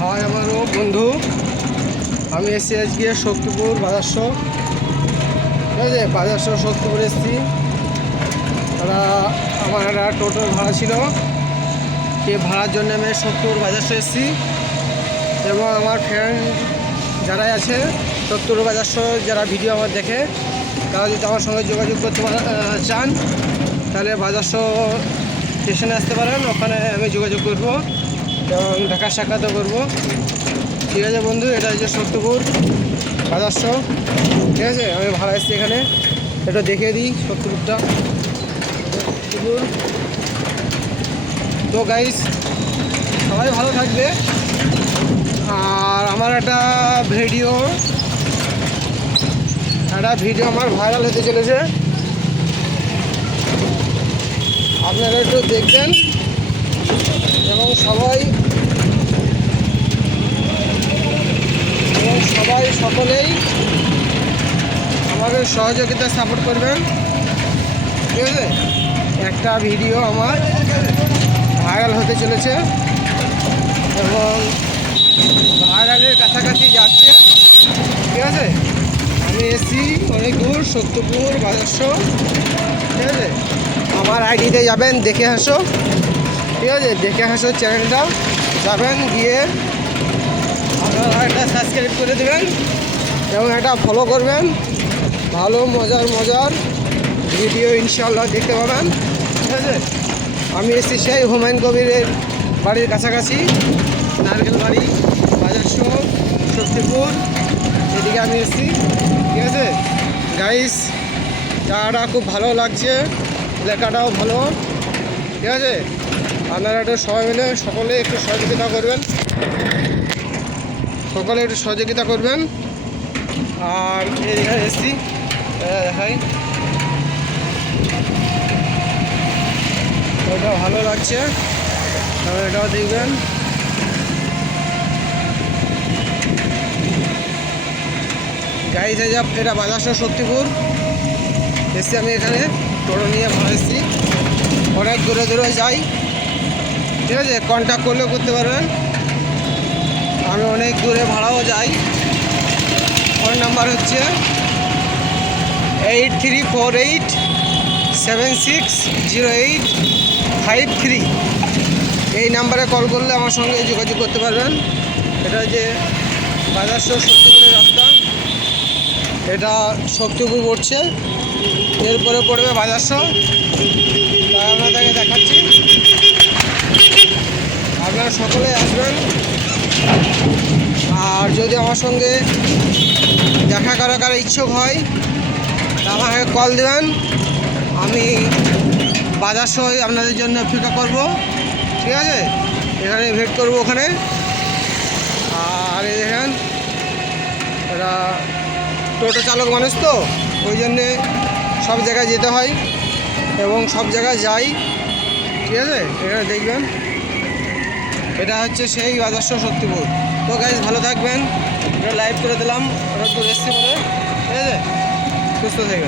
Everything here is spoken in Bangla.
হাই আমারও বন্ধু, আমি এসেছি আজকে শক্তিপুর বাজারশ। ঠিক আছে, বাজারশ শক্তিপুর এসেছি। তারা আমার একটা টোটো ভাড়া ছিল, সে ভাড়ার জন্য আমি শক্তিপুর বাজারশ এসেছি। এবং আমার ফ্রেন্ড যারাই আছে শক্তিপুর বাজারশ, যারা ভিডিও আমার দেখে, তারা যদি আমার সঙ্গে যোগাযোগ করতে চান তাহলে বাজারশ স্টেশনে আসতে পারেন, ওখানে আমি যোগাযোগ করব এবং দেখা সাক্ষাৎও করবো। ঠিক আছে বন্ধু, এটা হচ্ছে শক্তিপুর বাজারশ। ঠিক আছে, আমি ভাড়া এসেছি এখানে, এটা দেখিয়ে দিই শক্তিপুরটা। শক্তিপুর তো গাইস, সবাই ভালো থাকবে। আর আমার একটা ভিডিও আমার ভাইরাল হতে চলেছে, আপনারা একটু দেখবেন এবং সকলেই আমাকে সহযোগিতা সাপোর্ট করবেন। ঠিক আছে, একটা ভিডিও আমার ভাইরাল হতে চলেছে এবং ভাইরালের কাছাকাছি যাচ্ছে। ঠিক আছে, আমি এসছি অনেক দূর, শক্তিপুর বাজারশ। ঠিক আছে, আমার আইডিতে যাবেন, দেখে আসো। ঠিক আছে, দেখে আসো চ্যানেলটা, যাবেন, গিয়ে আপনারা একটা সাবস্ক্রাইব করে দেবেন এবং একটা ফলো করবেন। ভালো মজার ভিডিও ইনশাআল্লাহ দেখতে পাবেন। ঠিক আছে, আমি এসেছি সেই হুমায়ুন কবিরের বাড়ির কাছাকাছি, নারকেল বাড়ি, বাজারশ, শক্তিপুর, এদিকে আমি এসেছি। ঠিক আছে গাইস, জায়গাটা খুব ভালো লাগছে, লেখাটাও ভালো। ঠিক আছে, আপনারা একটু সবাই মিলে সকলে একটু সহযোগিতা করবেন। আর এখানে এসছি, দেখাই, ওটা ভালো লাগছে, এটাও দেখবেন। গাইজ এটা বাজারশ শক্তিপুর এসছি আমি, এখানে টোটো নিয়ে ভাড়া এসেছি। অনেক দূরে যাই। ঠিক আছে, কন্ট্যাক্ট করলেও করতে পারবেন, আমি অনেক দূরে ভাড়াও যাই। ফোন নাম্বার হচ্ছে 8348760853। এই নাম্বারে কল করলে আমার সঙ্গে যোগাযোগ করতে পারবেন। এটা যে বাজারশ শক্তিপুরের রাস্তা, এটা শক্তিপুর পড়ছে, এরপরে পড়বে বাজারশ। তাই আপনাদেরকে দেখাচ্ছি, আপনারা সকলে আসবেন। আর যদি আমার সঙ্গে দেখা করার ইচ্ছুক হয় তা আমাকে কল দেবেন, আমি বাজারশ আপনাদের জন্য অপেক্ষা করব। ঠিক আছে, এখানে ভেট করব ওখানে। আর এই দেখেন, এরা টোটো চালক মানুষ তো, ওই জন্যে সব জায়গায় যেতে হয় এবং সব জায়গায় যাই। ঠিক আছে, এখানে দেখবেন, এটা হচ্ছে সেই বাজারশ শক্তিপুর। তো গাইজ ভালো থাকবেন, এটা লাইভ করে দিলাম, ওরা তো এসছি বলে। ঠিক আছে, সুস্থ থাকবেন।